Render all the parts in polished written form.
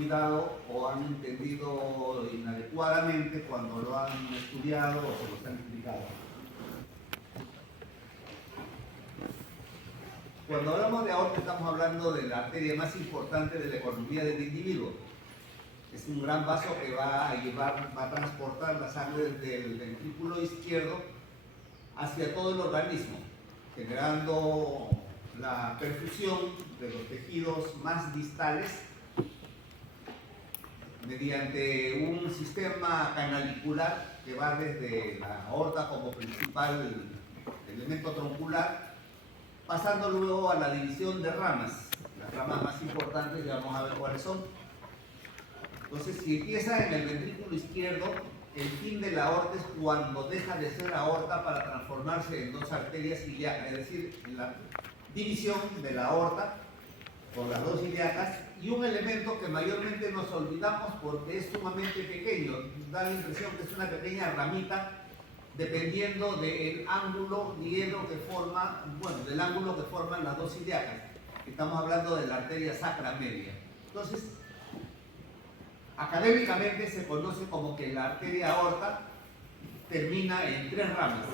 olvidado o han entendido inadecuadamente cuando lo han estudiado o se los han explicado. Cuando hablamos de aorta estamos hablando de la arteria más importante de la economía del individuo. Es un gran vaso que va a transportar la sangre desde el ventrículo izquierdo hacia todo el organismo, generando la perfusión de los tejidos más distales mediante un sistema canalicular que va desde la aorta como principal elemento troncular, pasando luego a la división de ramas. Las ramas más importantes ya vamos a ver cuáles son. Entonces, si empieza en el ventrículo izquierdo, el fin de la aorta es cuando deja de ser aorta para transformarse en dos arterias ilíacas, es decir, en la división de la aorta por las dos ilíacas, y un elemento que mayormente nos olvidamos porque es sumamente pequeño, da la impresión que es una pequeña ramita dependiendo del ángulo diedro que forma, bueno, del ángulo que forman las dos ilíacas. Estamos hablando de la arteria sacra media. Entonces, académicamente se conoce como que la arteria aorta termina en tres ramas: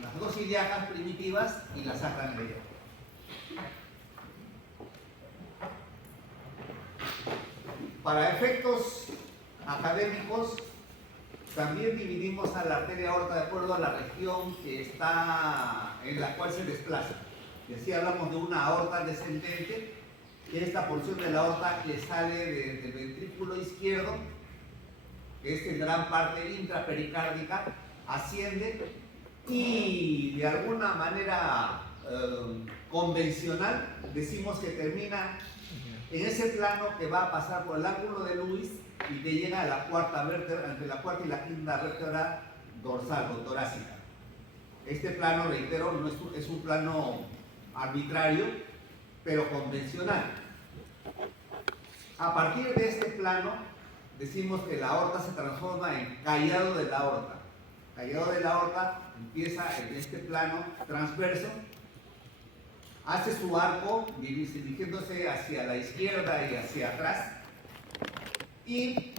las dos ilíacas primitivas y la sacra media. Para efectos académicos, también dividimos a la arteria aorta de acuerdo a la región que está en la cual se desplaza. Y así hablamos de una aorta descendente, que es esta porción de la aorta que sale del ventrículo izquierdo, que es en gran parte intrapericárdica, asciende y de alguna manera convencional decimos que termina en ese plano que va a pasar por el ángulo de Lewis y que llega a la cuarta vértebra, entre la cuarta y la quinta vértebra dorsal o torácica. Este plano, reitero, no es un plano arbitrario, pero convencional. A partir de este plano, decimos que la aorta se transforma en callado de la aorta. Callado de la aorta empieza en este plano transverso, hace su arco dirigiéndose hacia la izquierda y hacia atrás, y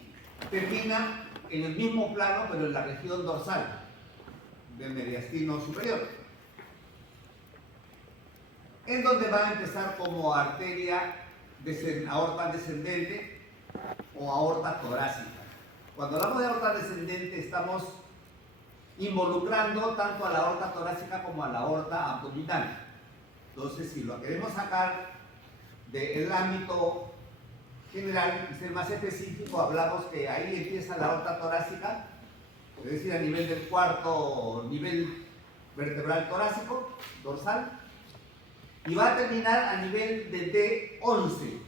termina en el mismo plano, pero en la región dorsal del mediastino superior, en donde va a empezar como arteria aorta descendente o aorta torácica. Cuando hablamos de aorta descendente estamos involucrando tanto a la aorta torácica como a la aorta abdominal. Entonces, si lo queremos sacar del ámbito general y ser más específico, hablamos que ahí empieza la aorta torácica, es decir, a nivel del cuarto nivel vertebral torácico, dorsal, y va a terminar a nivel de D11.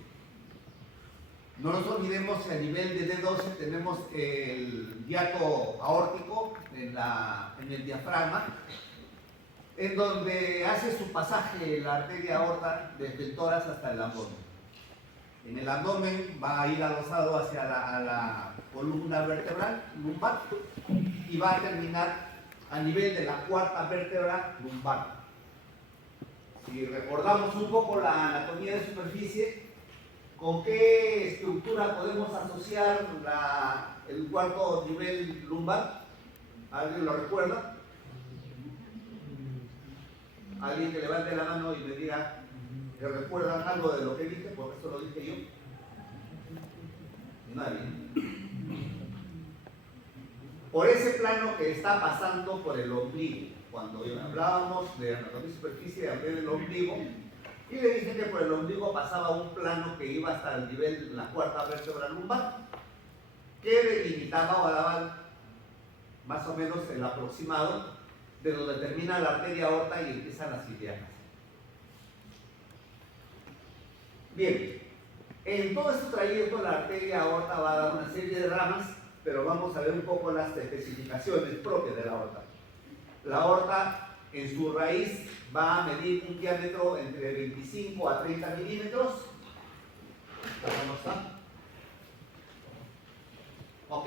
No nos olvidemos que a nivel de D12 tenemos el hiato aórtico en el diafragma, en donde hace su pasaje la arteria aorta desde el tórax hasta el abdomen. En el abdomen va a ir adosado hacia la columna vertebral lumbar y va a terminar a nivel de la cuarta vértebra lumbar. Si recordamos un poco la anatomía de superficie, ¿con qué estructura podemos asociar el cuarto nivel lumbar? ¿Alguien lo recuerda? Alguien que levante la mano y me diga que recuerdan algo de lo que dije, porque eso lo dije yo. Nadie. Por ese plano que está pasando por el ombligo. Cuando hablábamos de anatomía de superficie, hablé del ombligo y le dije que por el ombligo pasaba un plano que iba hasta el nivel de la cuarta vértebra lumbar, que delimitaba o daba más o menos el aproximado de donde termina la arteria aorta y empiezan las ilíacas. Bien, en todo este trayecto la arteria aorta va a dar una serie de ramas, pero vamos a ver un poco las especificaciones propias de la aorta. La aorta en su raíz va a medir un diámetro entre 25 a 30 milímetros. ¿Cómo está? Ok.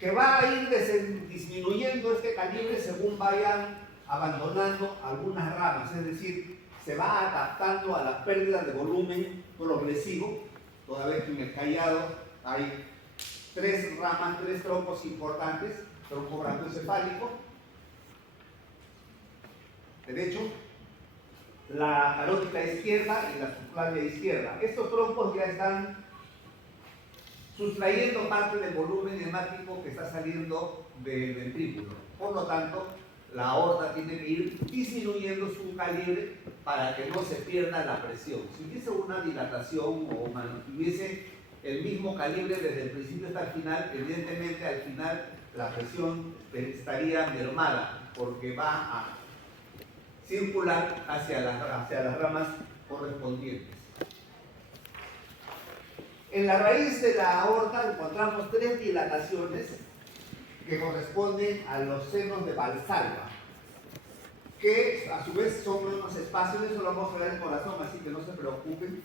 Que va a ir disminuyendo este calibre según vayan abandonando algunas ramas, es decir, se va adaptando a la pérdida de volumen progresivo, toda vez que en el Callado hay tres ramas, tres troncos importantes, tronco brachiocefálico derecho, la carótida izquierda y la subclavia izquierda. Estos troncos ya están sustrayendo parte del volumen hemático que está saliendo del ventrículo. Por lo tanto, la aorta tiene que ir disminuyendo su calibre para que no se pierda la presión. Si hubiese una dilatación o mantuviese el mismo calibre desde el principio hasta el final, evidentemente al final la presión estaría mermada porque va a circular hacia las ramas correspondientes. En la raíz de la aorta encontramos tres dilataciones que corresponden a los senos de Valsalva, que a su vez son unos espacios, eso lo vamos a ver en el corazón, así que no se preocupen,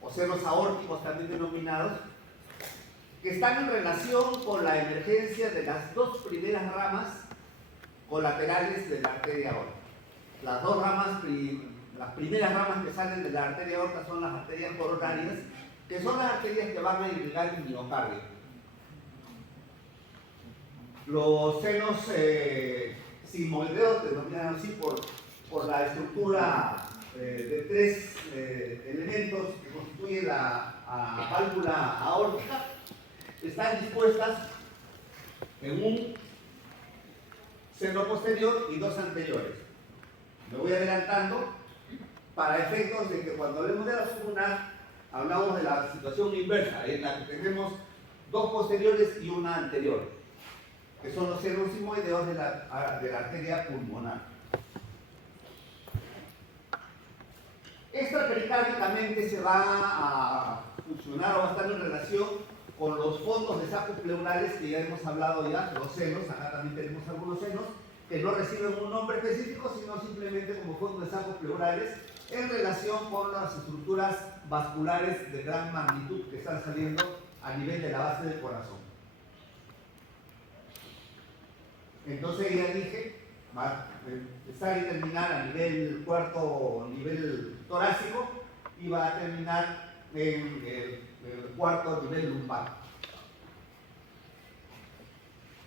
o senos aórticos también denominados, que están en relación con la emergencia de las dos primeras ramas colaterales de la arteria aorta. Las dos ramas, las primeras ramas que salen de la arteria aorta son las arterias coronarias, que son las arterias que van a irrigar el miocardio. Los senos sigmoideos, denominados así por la estructura de tres elementos que constituyen la válvula aórtica, están dispuestas en un seno posterior y dos anteriores. Me voy adelantando para efectos de que cuando hablemos de la pulmonar hablamos de la situación inversa, en la que tenemos dos posteriores y una anterior, que son los senos sigmoideos de la arteria pulmonar. Extrapericárdicamente se va a funcionar o va a estar en relación con los fondos de saco pleurales que ya hemos hablado ya, los senos, acá también tenemos algunos senos, que no reciben un nombre específico, sino simplemente como fondos de saco pleurales en relación con las estructuras vasculares de gran magnitud que están saliendo a nivel de la base del corazón. Entonces ya dije, va a empezar y terminar a nivel cuarto, nivel torácico, y va a terminar en el cuarto nivel lumbar.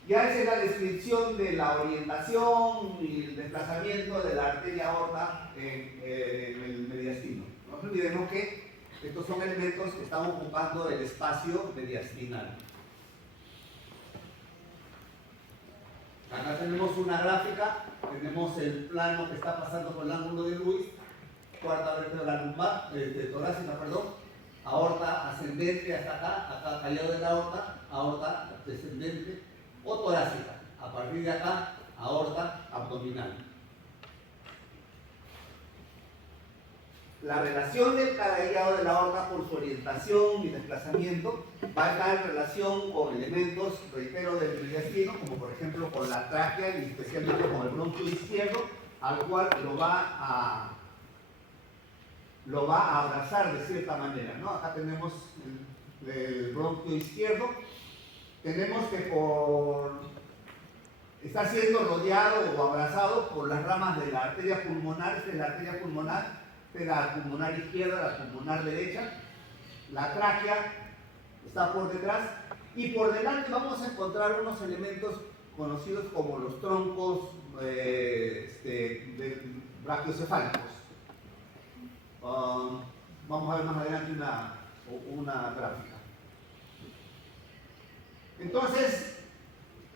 Ya esa es la descripción de la orientación y el desplazamiento de la arteria aorta en el mediastino. No nos olvidemos que estos son elementos que están ocupando el espacio mediastinal. Acá tenemos una gráfica, tenemos el plano que está pasando por el ángulo de Lewis, cuarta vértebra lumbar, torácica, perdón, aorta ascendente hasta acá callado de la aorta descendente o torácica, a partir de acá, aorta abdominal. La relación del callado de la aorta por su orientación y desplazamiento va a estar en relación con elementos, reitero, del mediastino, como por ejemplo con la tráquea y especialmente con el bronquio izquierdo, al cual lo va a abrazar de cierta manera, ¿no? Acá tenemos el bronquio izquierdo, tenemos que está siendo rodeado o abrazado por las ramas de la arteria pulmonar, esta es la arteria pulmonar, la pulmonar izquierda, la pulmonar derecha, la tráquea está por detrás y por delante vamos a encontrar unos elementos conocidos como los troncos brachiocefálicos. Vamos a ver más adelante una gráfica. Entonces,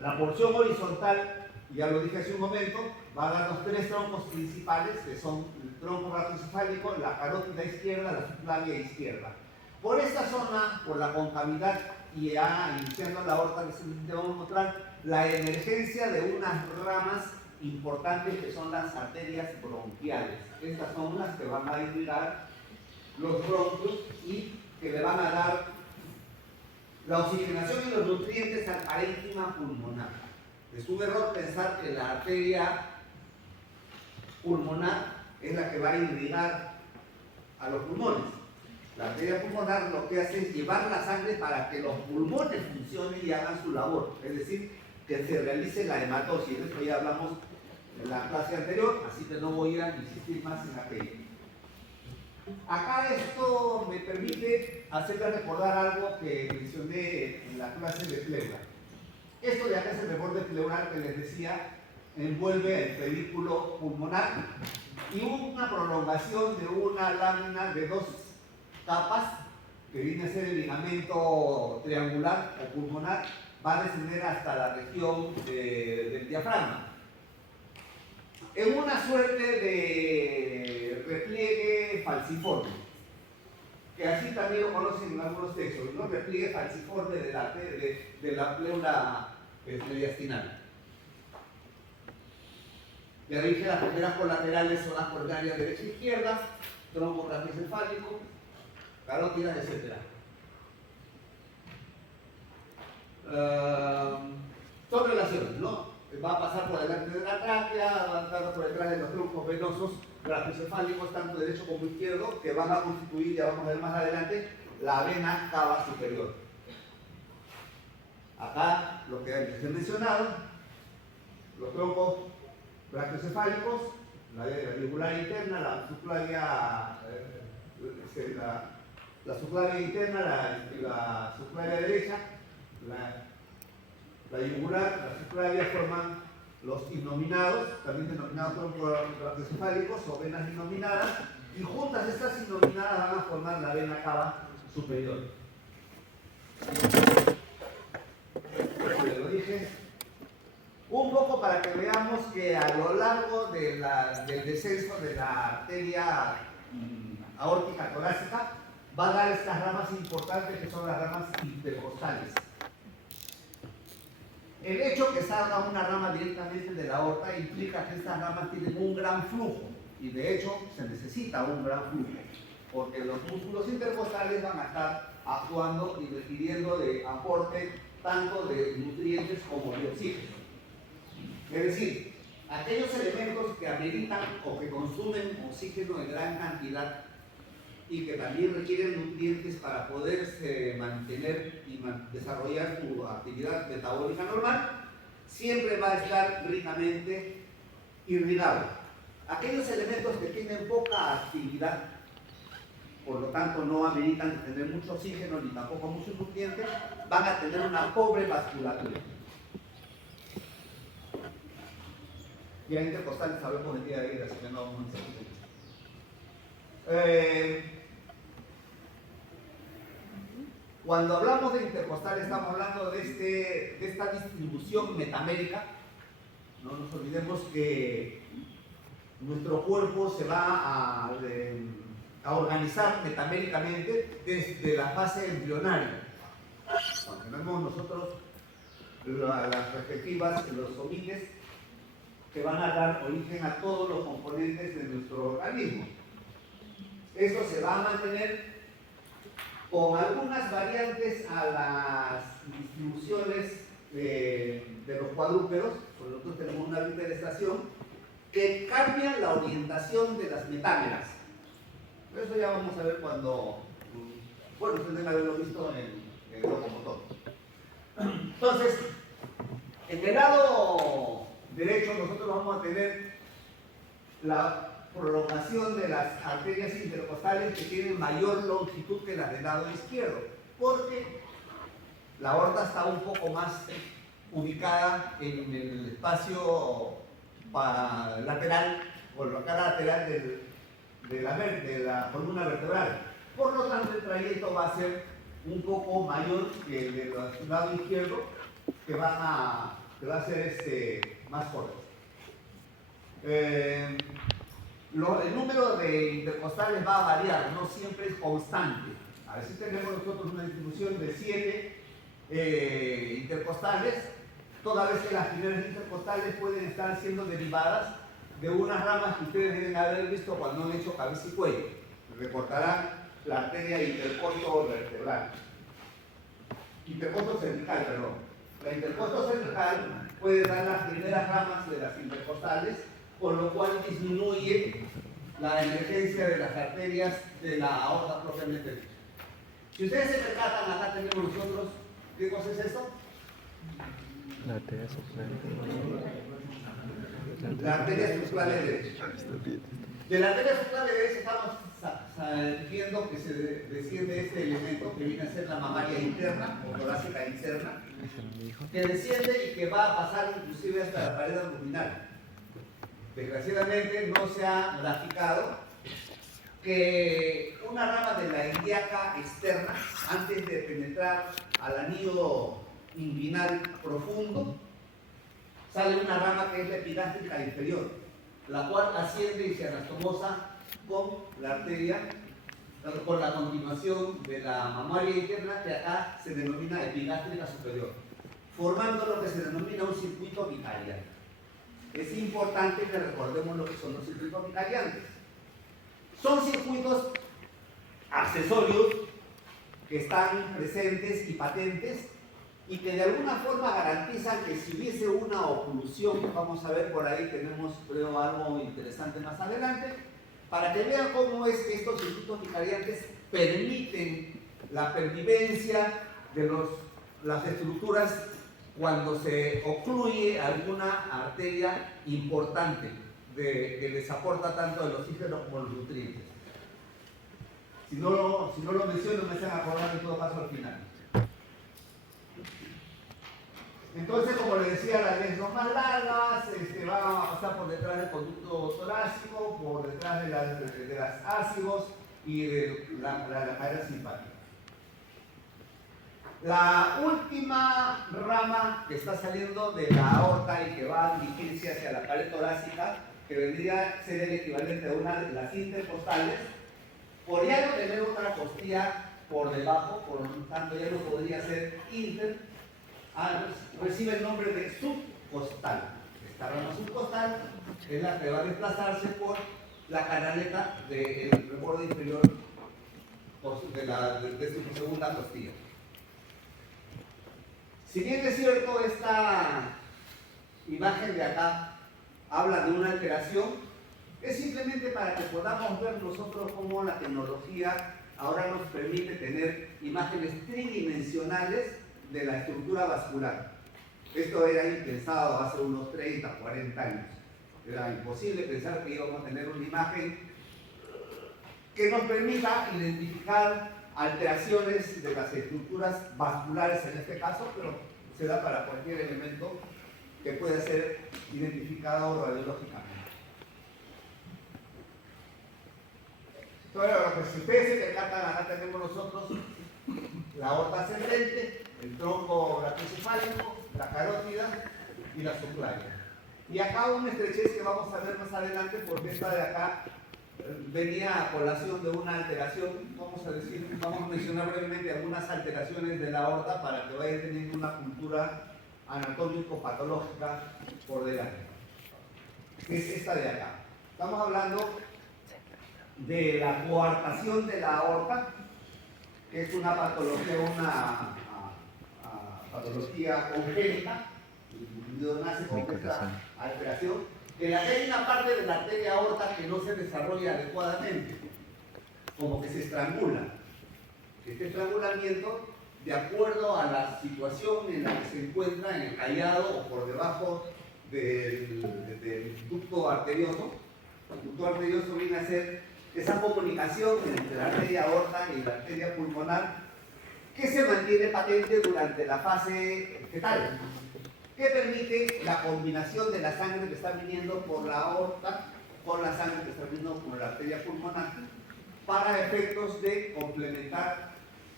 la porción horizontal, ya lo dije hace un momento, va a darnos tres troncos principales, que son el tronco brachiocefálico, la carótida izquierda, la subclavia izquierda. Por esta zona, por la concavidad y ya iniciando la aorta, te vamos a mostrar la emergencia de unas ramas importantes que son las arterias bronquiales. Estas son las que van a irrigar los bronquios y que le van a dar la oxigenación y los nutrientes al parénquima pulmonar. Es un error pensar que la arteria pulmonar es la que va a irrigar a los pulmones. La arteria pulmonar lo que hace es llevar la sangre para que los pulmones funcionen y hagan su labor, es decir, que se realice la hematosis. De esto ya hablamos en la clase anterior, así que no voy a insistir más en aquello. Acá esto me permite hacerle recordar algo que mencioné en la clase de pleura. Esto de acá es el reborde pleural que les decía, envuelve el pedículo pulmonar y una prolongación de una lámina de 2 capas que viene a ser el ligamento triangular o pulmonar, va a descender hasta la región del diafragma. En una suerte de repliegue falciforme, que así también lo conocen en algunos textos, ¿no? Repliegue falciforme de la pleura mediastinal. Ya dije, las primeras colaterales son las coronarias derecha e izquierda, tronco brachiocefálico, carótidas, etc. Son relaciones, ¿no? Va a pasar por delante de la tráquea, va a pasar por detrás de los troncos venosos brachiocefálicos, tanto derecho como izquierdo, que van a constituir, ya vamos a ver más adelante, la vena cava superior. Acá, lo que antes he mencionado, los troncos brachiocefálicos, la yugular interna, la subclavia interna, la subclavia derecha, la yugular, la subclavia forman los innominados, también denominados troncos brachiocefálicos o venas innominadas, y juntas estas innominadas van a formar la vena cava superior. Lo dije. Un poco para que veamos que a lo largo del descenso de la arteria aórtica torácica va a dar estas ramas importantes que son las ramas intercostales. El hecho que salga una rama directamente de la aorta implica que estas ramas tienen un gran flujo y de hecho se necesita un gran flujo porque los músculos intercostales van a estar actuando y requiriendo de aporte tanto de nutrientes como de oxígeno. Es decir, aquellos elementos que ameritan o que consumen oxígeno en gran cantidad y que también requieren nutrientes para poderse mantener y desarrollar su actividad metabólica normal, siempre va a estar ricamente irrigado. Aquellos elementos que tienen poca actividad, por lo tanto no ameritan tener mucho oxígeno ni tampoco muchos nutrientes, van a tener una pobre vasculatura. Y a intercostales sabemos el día de hoy, así que no vamos a insistir. Cuando hablamos de intercostal estamos hablando de esta distribución metamérica. No nos olvidemos que nuestro cuerpo se va a organizar metaméricamente desde la fase embrionaria. Cuando tenemos nosotros las respectivas, los homines, que van a dar origen a todos los componentes de nuestro organismo. Eso se va a mantener con algunas variantes a las distribuciones de los cuadrúpedos. Nosotros tenemos una bipedestación que cambia la orientación de las metámeras. Eso ya vamos a ver cuando, bueno, ustedes deben haberlo visto en el locomotor. Entonces, en el lado derecho nosotros vamos a tener la prolongación de las arterias intercostales que tienen mayor longitud que las del lado izquierdo, porque la aorta está un poco más ubicada en el espacio lateral o la cara lateral de la columna vertebral. Por lo tanto, el trayecto va a ser un poco mayor que el del lado izquierdo, que va a ser más corto. El número de intercostales va a variar, no siempre es constante. A veces tenemos nosotros una distribución de 7 intercostales, toda vez que las primeras intercostales pueden estar siendo derivadas de unas ramas que ustedes deben haber visto cuando han hecho cabeza y cuello. Recortarán la arteria intercosto vertebral. Intercosto cervical, perdón. La intercosto cervical puede dar las primeras ramas de las intercostales, con lo cual disminuye la emergencia de las arterias de la aorta propiamente dicha. Si ustedes se percatan, acá tenemos nosotros, ¿qué cosa es esto? La arteria subclaviana. la arteria subclavia derecha. De la arteria subclavia derecha estamos viendo que se desciende este elemento que viene a ser la mamaria interna o torácica interna, que desciende y que va a pasar inclusive hasta la pared abdominal. Desgraciadamente no se ha graficado que una rama de la ilíaca externa, antes de penetrar al anillo inguinal profundo, sale una rama que es la epigástrica inferior, la cual asciende y se anastomosa con la arteria, con la continuación de la mamaria interna, que acá se denomina epigástrica superior, formando lo que se denomina un circuito vicariante. Es importante que recordemos lo que son los circuitos vicariantes. Son circuitos accesorios que están presentes y patentes y que de alguna forma garantizan que si hubiese una oclusión, vamos a ver por ahí, tenemos creo algo interesante más adelante, para que vean cómo es que estos circuitos vicariantes permiten la pervivencia de las estructuras cuando se ocluye alguna arteria importante que les aporta tanto el oxígeno como los nutrientes. Si no lo menciono, me hacen acordar en todo caso al final. Entonces, como les decía, las venas son más largas, van a pasar por detrás del conducto torácico, por detrás de las ácidos y de la cadera simpática. La última rama que está saliendo de la aorta y que va a dirigirse hacia la pared torácica, que vendría a ser el equivalente a una de las intercostales, por ya no tener otra costilla por debajo, por lo tanto ya no podría ser inter, recibe el nombre de subcostal. Esta rama subcostal es la que va a desplazarse por la canaleta del borde inferior de su segunda costilla. Si bien es cierto, esta imagen de acá habla de una alteración, es simplemente para que podamos ver nosotros cómo la tecnología ahora nos permite tener imágenes tridimensionales de la estructura vascular. Esto era impensado hace unos 30, 40 años. Era imposible pensar que íbamos a tener una imagen que nos permita identificar alteraciones de las estructuras vasculares en este caso, pero se da para cualquier elemento que pueda ser identificado radiológicamente. Entonces, lo que si ustedes se percatan, acá tenemos nosotros la aorta ascendente, el tronco brachiocefálico, la carótida y la subclavia. Y acá una estrechez que vamos a ver más adelante, porque esta de acá venía a colación de una alteración, vamos a mencionar brevemente algunas alteraciones de la aorta para que vayan teniendo una cultura anatómico-patológica por delante. Es esta de acá. Estamos hablando de la coartación de la aorta, que es una patología, patología congénita. El individuo nace con esta alteración, en la que hay una parte de la arteria aorta que no se desarrolla adecuadamente, como que se estrangula. Este estrangulamiento, de acuerdo a la situación en la que se encuentra, en el callado o por debajo del ducto arterioso, el ducto arterioso viene a ser esa comunicación entre la arteria aorta y la arteria pulmonar que se mantiene patente durante la fase fetal, que permite la combinación de la sangre que está viniendo por la aorta con la sangre que está viniendo por la arteria pulmonar para efectos de complementar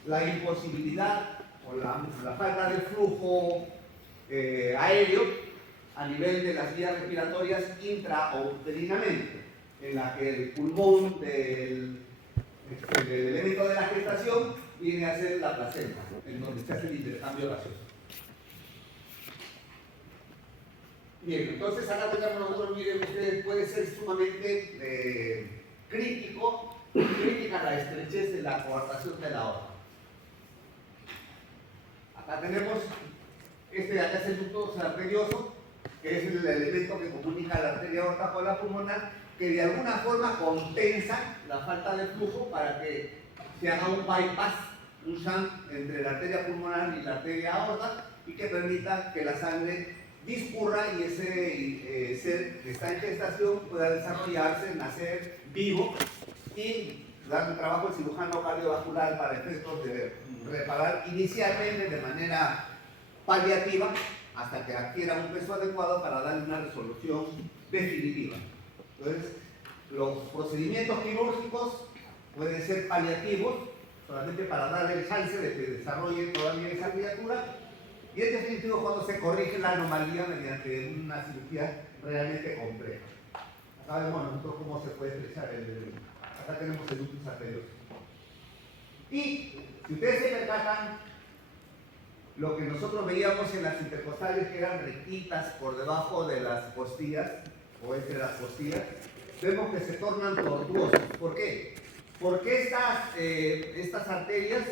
la imposibilidad o la falta de flujo aéreo a nivel de las vías respiratorias intrauterinamente, en la que el pulmón del elemento de la gestación viene a ser la placenta, en donde se hace el intercambio gaseoso. Bien, entonces acá tenemos nosotros, miren ustedes, puede ser sumamente crítica la estrechez de la coartación de la aorta. Acá tenemos, de acá es el ducto arterioso, que es el elemento que comunica la arteria aorta con la pulmonar, que de alguna forma compensa la falta de flujo para que se haga un bypass, un shunt entre la arteria pulmonar y la arteria aorta y que permita que la sangre discurra y ese ser que está en gestación pueda desarrollarse, nacer vivo y dar un trabajo al cirujano cardiovascular para efectos de reparar inicialmente de manera paliativa hasta que adquiera un peso adecuado para darle una resolución definitiva. Entonces, los procedimientos quirúrgicos pueden ser paliativos, solamente para darle el chance de que desarrolle todavía esa criatura, y es definitivo cuando se corrige la anomalía mediante una cirugía realmente compleja. Acá vemos nosotros cómo se puede estrechar el bebé. Acá tenemos el ductus arterioso. Y si ustedes se percatan, lo que nosotros veíamos en las intercostales que eran rectitas por debajo de las costillas, o entre las costillas, vemos que se tornan tortuosas. ¿Por qué? Porque estas arterias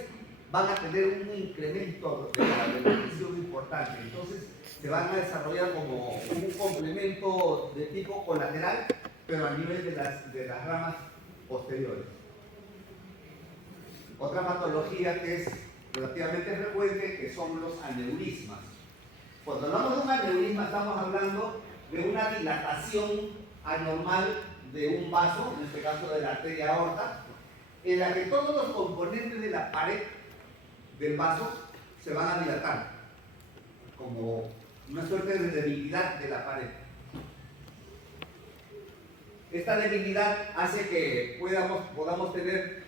van a tener un incremento de la presión importante. Entonces se van a desarrollar como un complemento de tipo colateral, pero a nivel de las ramas posteriores. Otra patología que es relativamente frecuente, que son los aneurismas. Cuando hablamos de un aneurisma estamos hablando de una dilatación anormal de un vaso, en este caso de la arteria aorta, en la que todos los componentes de la pared del vaso se van a dilatar, como una suerte de debilidad de la pared. Esta debilidad hace que podamos tener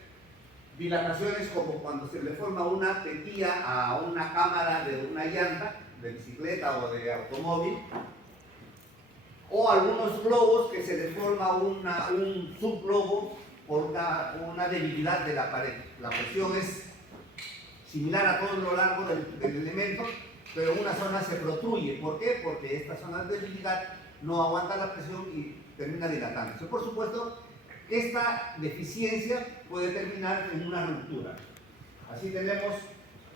dilataciones como cuando se le forma una tetilla a una cámara de una llanta, de bicicleta o de automóvil, o algunos globos que se le forma un subglobo por una debilidad de la pared. La presión es similar a todo lo largo del elemento, pero una zona se protruye. ¿Por qué? Porque esta zona de debilidad no aguanta la presión y termina dilatándose. Por supuesto, esta deficiencia puede terminar en una ruptura. Así tenemos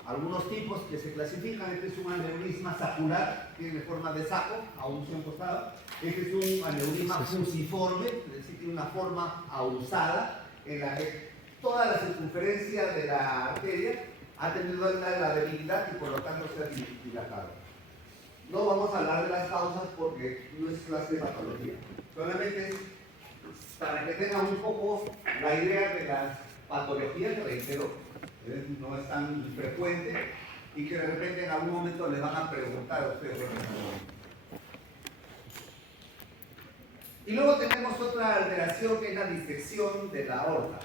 algunos tipos que se clasifican. Este es un aneurisma sacular, tiene forma de saco, aún un costado. Este es un aneurisma fusiforme, es decir, tiene una forma ahusada, en la que toda la circunferencia de la arteria ha tenido la debilidad y por lo tanto se ha dilatado. No vamos a hablar de las causas porque no es clase de patología. Solamente es para que tengan un poco la idea de las patologías, que reitero, no es tan frecuente y que de repente en algún momento les van a preguntar a ustedes. Y luego tenemos otra alteración que es la disección de la aorta.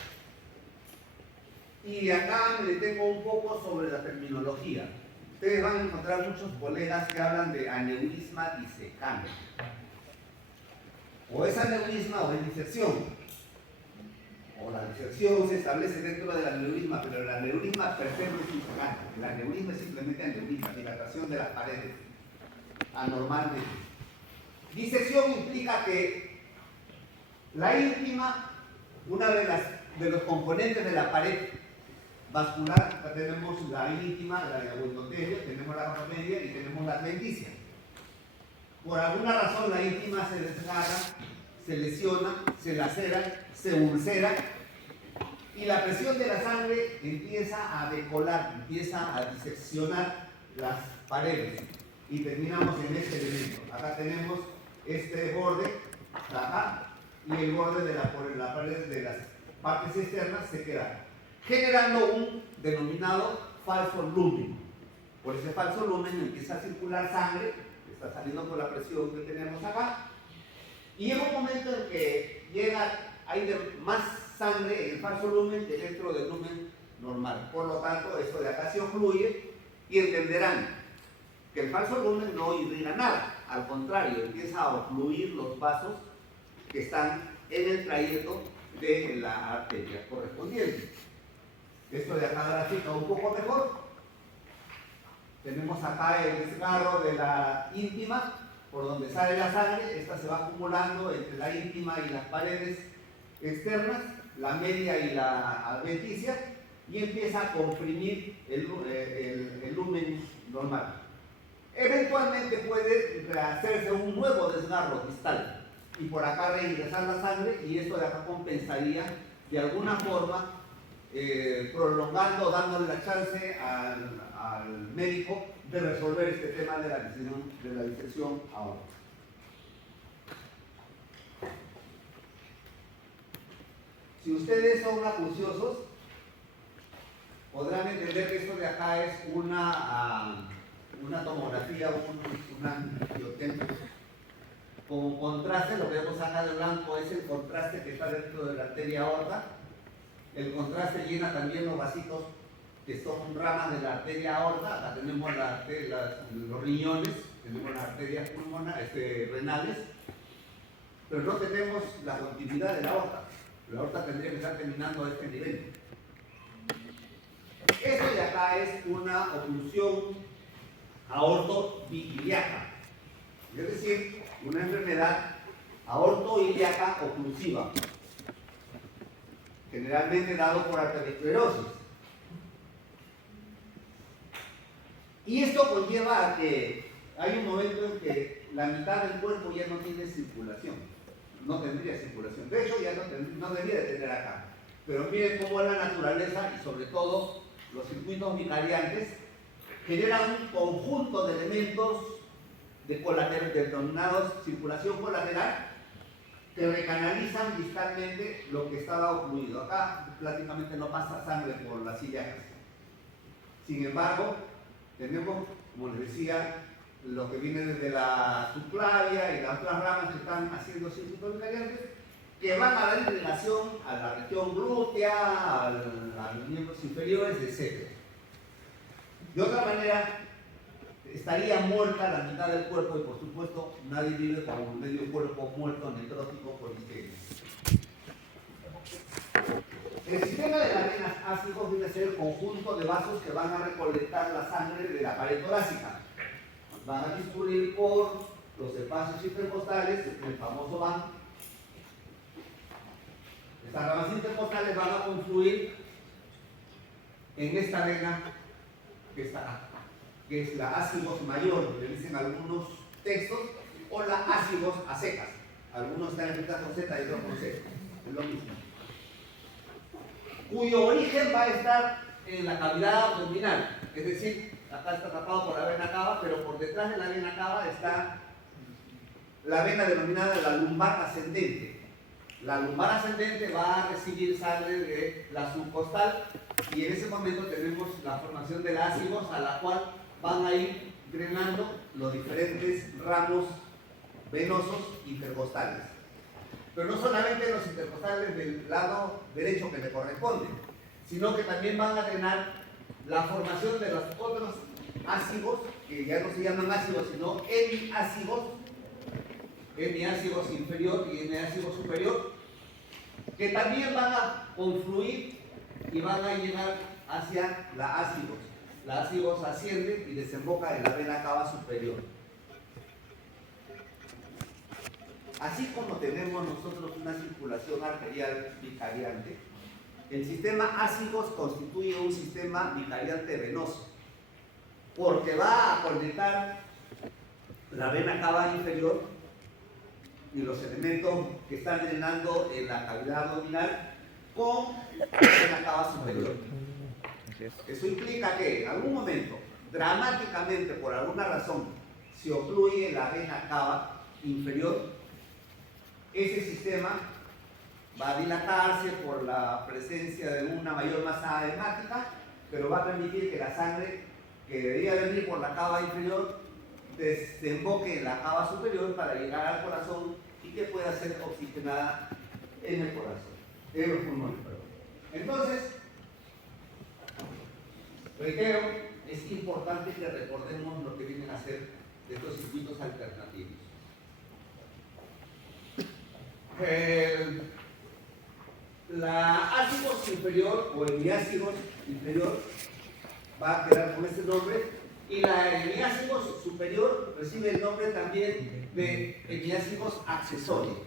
Y acá me detengo un poco sobre la terminología. Ustedes van a encontrar muchos colegas que hablan de aneurisma disecante. O es aneurisma o es disección. O la disección se establece dentro del aneurisma, pero el aneurisma per se no es disecante. El aneurisma es simplemente aneurisma, dilatación de las paredes, anormalmente. Disección implica que la íntima, una de los componentes de la pared vascular, acá tenemos la íntima, la endotelio, tenemos la capa media y tenemos la adventicia. Por alguna razón la íntima se desgarra, se lesiona, se lacera, se ulcera y la presión de la sangre empieza a decolar, empieza a diseccionar las paredes y terminamos en este elemento. Acá tenemos este borde, acá, y el borde por la pared de las partes externas se queda, generando un denominado falso lumen. Por ese falso lumen empieza a circular sangre, que está saliendo por la presión que tenemos acá, y llega un momento en que hay más sangre en el falso lumen que dentro del lumen normal. Por lo tanto, esto de acá se ocluye y entenderán que el falso lumen no irriga nada, al contrario, empieza a ocluir los vasos que están en el trayecto de la arteria correspondiente. Esto de acá grafica un poco mejor. Tenemos acá el desgarro de la íntima, por donde sale la sangre. Esta se va acumulando entre la íntima y las paredes externas, la media y la adventicia, y empieza a comprimir el lumen normal. Eventualmente puede hacerse un nuevo desgarro distal y por acá reingresar la sangre, y esto de acá compensaría de alguna forma prolongando, dándole la chance al médico de resolver este tema de la disección ahora. Si ustedes son acuciosos, podrán entender que esto de acá es una tomografía, un angiotempo. Como contraste, lo que vemos acá de blanco es el contraste que está dentro de la arteria aorta. El contraste llena también los vasitos que son ramas de la arteria aorta. Acá tenemos los riñones, tenemos las arterias renales, pero no tenemos la continuidad de la aorta. La aorta tendría que estar terminando a este nivel. Esto de acá es una oclusión aortobiliaca, es decir, una enfermedad aortoiliaca oclusiva, generalmente dado por arteriosclerosis. Y esto conlleva a que hay un momento en que la mitad del cuerpo ya no tiene circulación, no tendría circulación. De hecho, ya no debería de tener acá. Pero miren cómo la naturaleza y sobre todo los circuitos vicariantes generan un conjunto de elementos denominados circulación colateral que recanalizan distalmente lo que estaba ocluido. Acá prácticamente no pasa sangre por las ilíacas. Sin embargo, tenemos, como les decía, lo que viene desde la subclavia y las otras ramas que están haciendo circuitos vicariantes que van a dar irrigación a la región glútea, a los miembros inferiores, etc. De otra manera, estaría muerta la mitad del cuerpo y por supuesto nadie vive con un medio cuerpo muerto, necrótico por isquemia. El sistema de las venas ácidos viene a ser el conjunto de vasos que van a recolectar la sangre de la pared torácica. Van a discurrir por los espacios intercostales, el famoso van. Estas ramas intercostales van a confluir en esta vena que está acá, que es la ácigos mayor, le dicen algunos textos, o la ácigos a secas. Algunos están escritas con Z y otros con C. Es lo mismo. Cuyo origen va a estar en la cavidad abdominal. Es decir, acá está tapado por la vena cava, pero por detrás de la vena cava está la vena denominada la lumbar ascendente. La lumbar ascendente va a recibir sangre de la subcostal y en ese momento tenemos la formación de la ácigos a la cual van a ir drenando los diferentes ramos venosos intercostales. Pero no solamente los intercostales del lado derecho que le corresponde, sino que también van a drenar la formación de los otros ácigos, que ya no se llaman ácigos, sino hemiácigos inferior y hemiácigos superior, que también van a confluir y van a llegar hacia la ácigos. La ácigos asciende y desemboca en la vena cava superior. Así como tenemos nosotros una circulación arterial vicariante, el sistema ácigos constituye un sistema vicariante venoso, porque va a conectar la vena cava inferior y los elementos que están drenando en la cavidad abdominal con la vena cava superior. Eso implica que en algún momento, dramáticamente, por alguna razón, se ocluye la vena cava inferior. Ese sistema va a dilatarse por la presencia de una mayor masa hemática, pero va a permitir que la sangre que debería venir por la cava inferior desemboque en la cava superior para llegar al corazón y que pueda ser oxigenada en el corazón, en los pulmones, perdón. Entonces, reitero, es importante que recordemos lo que vienen a ser estos circuitos alternativos. La ácigos inferior o hemiácigos inferior va a quedar con este nombre y la hemiácigos superior recibe el nombre también de hemiácigos accesorios.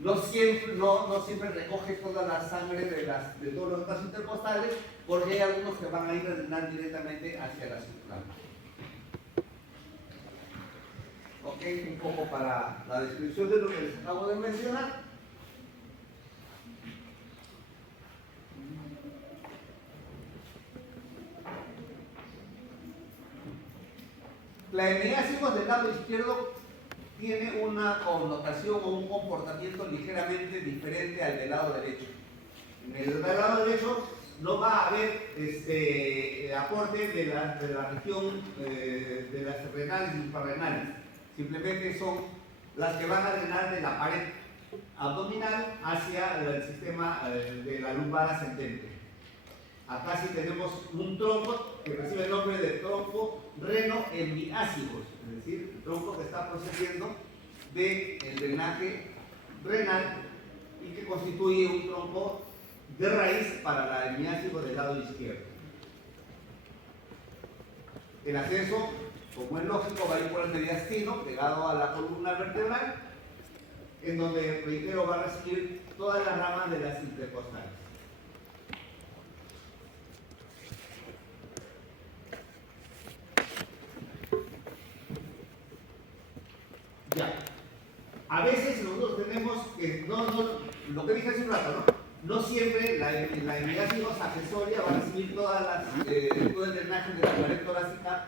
No siempre recoge toda la sangre de todos los vasos intercostales, porque hay algunos que van a ir a drenar directamente hacia la subclavia. Ok, un poco para la descripción de lo que les acabo de mencionar. La hemiácigos del lado izquierdo tiene una connotación o un comportamiento ligeramente diferente al del lado derecho. En el del lado derecho no va a haber aporte de la región de las renales y suprarrenales. Simplemente son las que van a drenar de la pared abdominal hacia el sistema de la lumbar ascendente. Acá sí tenemos un tronco que recibe el nombre de tronco reno-hemiácigos, es decir, el tronco que está procediendo del drenaje renal y que constituye un tronco de raíz para la hemiácigo del lado izquierdo. El acceso, como es lógico, va a ir por el mediastino, pegado a la columna vertebral, en donde, reitero, va a recibir todas las ramas de las intercostales. Ya. A veces nosotros tenemos que, lo que dije hace un rato, no siempre la hemiácigos accesoria va a recibir todo el drenaje de la pared torácica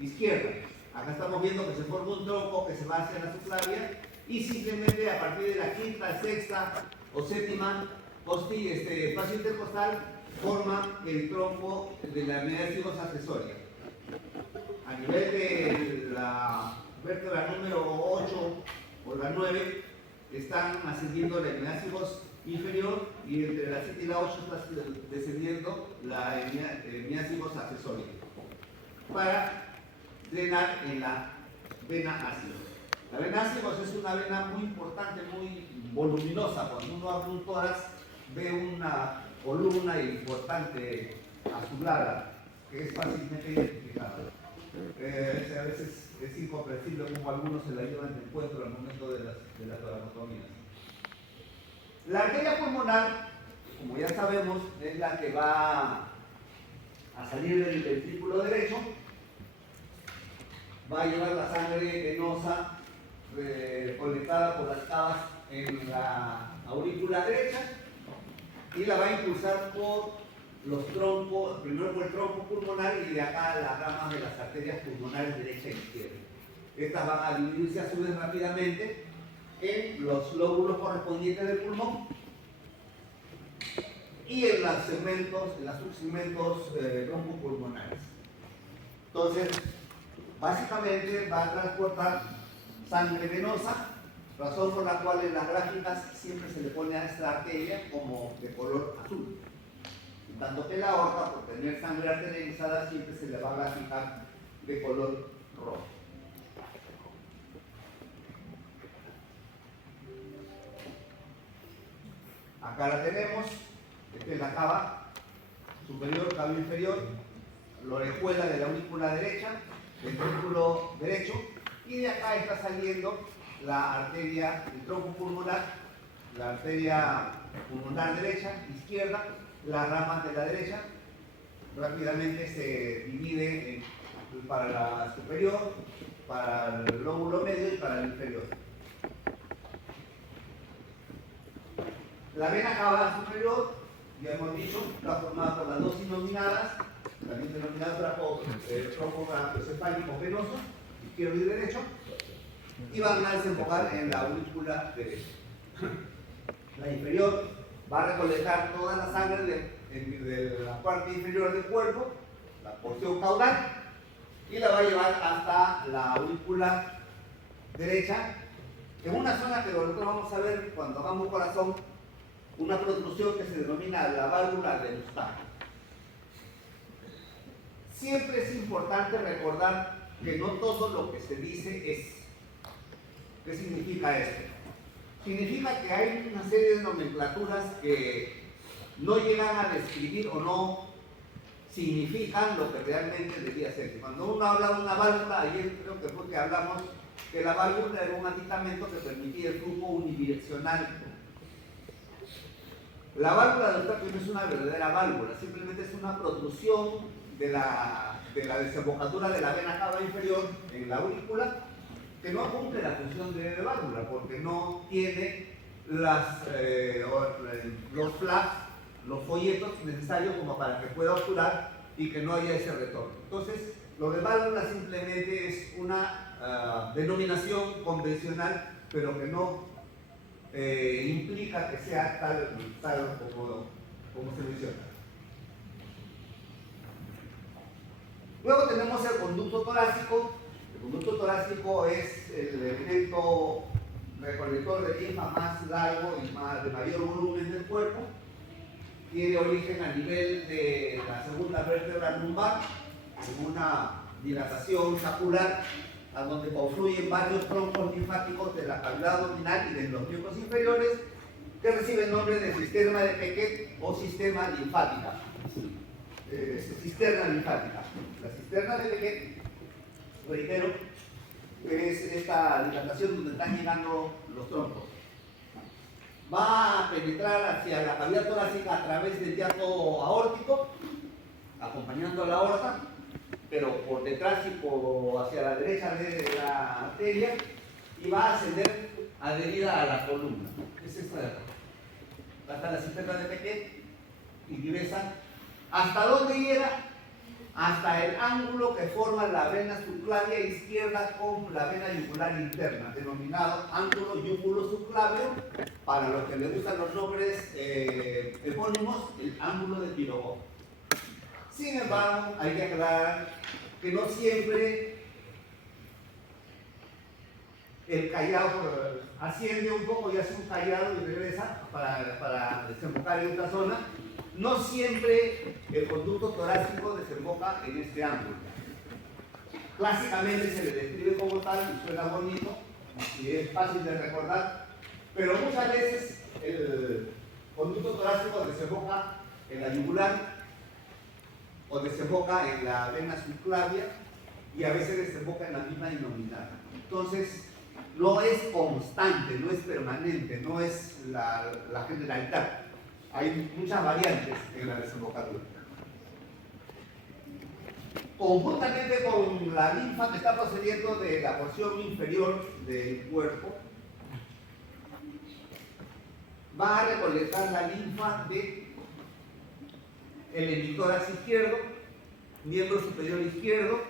izquierda. Acá estamos viendo que se forma un tronco que se va hacia la subclavia y simplemente a partir de la quinta, sexta o séptima espacio intercostal forma el tronco de la hemiácigos accesoria. A nivel de la vértebra número 8 o la 9 están ascendiendo la hemiácigos inferior y entre la 7 y la 8 está descendiendo la hemiácigos accesoria para drenar en la vena ácido. La vena ácido es una vena muy importante, muy voluminosa. Cuando uno abre un tórax ve una columna importante azulada que es fácilmente identificada. A veces es incomprensible cómo algunos se la llevan de encuentro al momento de la toracotomía. La arteria pulmonar, como ya sabemos, es la que va a salir del ventrículo derecho, va a llevar la sangre venosa conectada por las cavas en la aurícula derecha y la va a impulsar por los troncos, primero por el tronco pulmonar y de acá las ramas de las arterias pulmonares derecha e izquierda. Estas van a dividirse a su vez rápidamente en los lóbulos correspondientes del pulmón y en los subsegmentos broncopulmonares. Entonces, básicamente va a transportar sangre venosa, razón por la cual en las gráficas siempre se le pone a esta arteria como de color azul. En tanto que la aorta, por tener sangre arterializada, siempre se le va a graficar de color rojo. Acá la tenemos, esta es la cava superior, cava inferior, la orejuela de la aurícula derecha, ventrículo derecho, y de acá está saliendo la arteria, el tronco pulmonar, la arteria pulmonar derecha, izquierda, las ramas de la derecha, rápidamente se divide para la superior, para el lóbulo medio y para el inferior. La vena cava superior, ya hemos dicho, está formada por las dos sinominadas, también denominadas tronco cefálico venoso, izquierdo y derecho, y van a desembocar en la aurícula derecha. La inferior va a recolectar toda la sangre de la parte inferior del cuerpo, la porción caudal, y la va a llevar hasta la aurícula derecha, en una zona que nosotros vamos a ver cuando hagamos corazón, una protrusión que se denomina la válvula de Eustaquio. Siempre es importante recordar que no todo lo que se dice es. ¿Qué significa esto? Significa que hay una serie de nomenclaturas que no llegan a describir o no significan lo que realmente debía ser. Cuando uno habla de una válvula, ayer creo que fue que hablamos que la válvula era un aditamento que permitía el flujo unidireccional. La válvula de Eustaquio no es una verdadera válvula, simplemente es una protrusión de la desembocadura de la vena cava inferior en la aurícula que no cumple la función de válvula porque no tiene los flaps, los folletos necesarios como para que pueda obturar y que no haya ese retorno. Entonces, Lo de válvula simplemente es una denominación convencional, pero que no implica que sea tal como se menciona. Luego tenemos el conducto torácico. El conducto torácico es el elemento recolector de linfa más largo y de mayor volumen del cuerpo. Tiene origen a nivel de la segunda vértebra lumbar, en una dilatación scapular, a donde confluyen varios troncos linfáticos de la cavidad abdominal y de los miembros inferiores, que reciben el nombre de cisterna de Beckett o sistema linfática. Cisterna linfática. La cisterna de Beckett, reitero, es esta dilatación donde están llegando los troncos. Va a penetrar hacia la cavidad torácica a través del hiato aórtico, acompañando la aorta, pero por detrás y hacia la derecha de la arteria, y va a ascender adherida a la columna. Es esta de acá. Hasta la cisterna de Beckett, ingresa. ¿Hasta dónde llega? Hasta el ángulo que forma la vena subclavia izquierda con la vena yugular interna, denominado ángulo yúgulo subclavio, para los que les gustan los nombres epónimos, el ángulo de Pirogo. Sin embargo, hay que aclarar que no siempre el callado asciende un poco y hace un callado y regresa para desembocar en otra zona. No siempre el conducto torácico desemboca en este ángulo. Clásicamente se le describe como tal y suena bonito y es fácil de recordar, pero muchas veces el conducto torácico desemboca en la yugular o desemboca en la vena subclavia y a veces desemboca en la misma innominada. Entonces, no es constante, no es permanente, no es la generalidad. Hay muchas variantes en la desembocadura. Conjuntamente con la linfa que está procediendo de la porción inferior del cuerpo, va a recolectar la linfa de el hemitórax izquierdo, miembro superior izquierdo,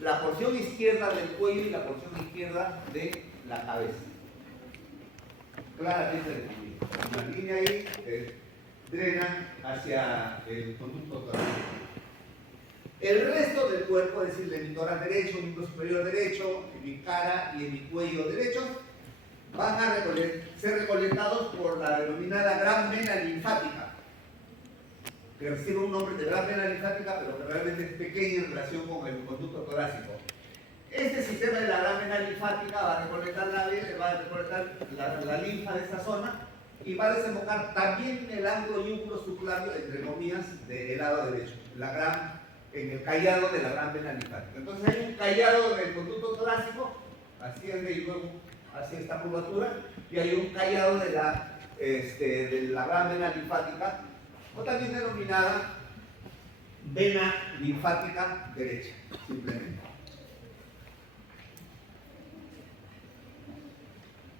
la porción izquierda del cuello y la porción izquierda de la cabeza. Claramente definido. Una línea ahí drena hacia el conducto torácico. El resto del cuerpo, es decir, el hemitórax derecho, miembro superior derecho, mi cara y mi cuello derecho, van a ser recolectados por la denominada gran vena linfática, que recibe un nombre de gran vena linfática, pero que realmente es pequeña en relación con el conducto torácico. Este sistema de la gran vena linfática va a recolectar la linfa de esta zona y va a desembocar también en el ángulo yúgulo subclavio, entre comillas, del lado derecho, en el callado de la gran vena linfática. Entonces hay un callado del conducto torácico, asciende y luego hacia esta curvatura, y hay un callado de la gran vena linfática, o también denominada vena linfática derecha, simplemente.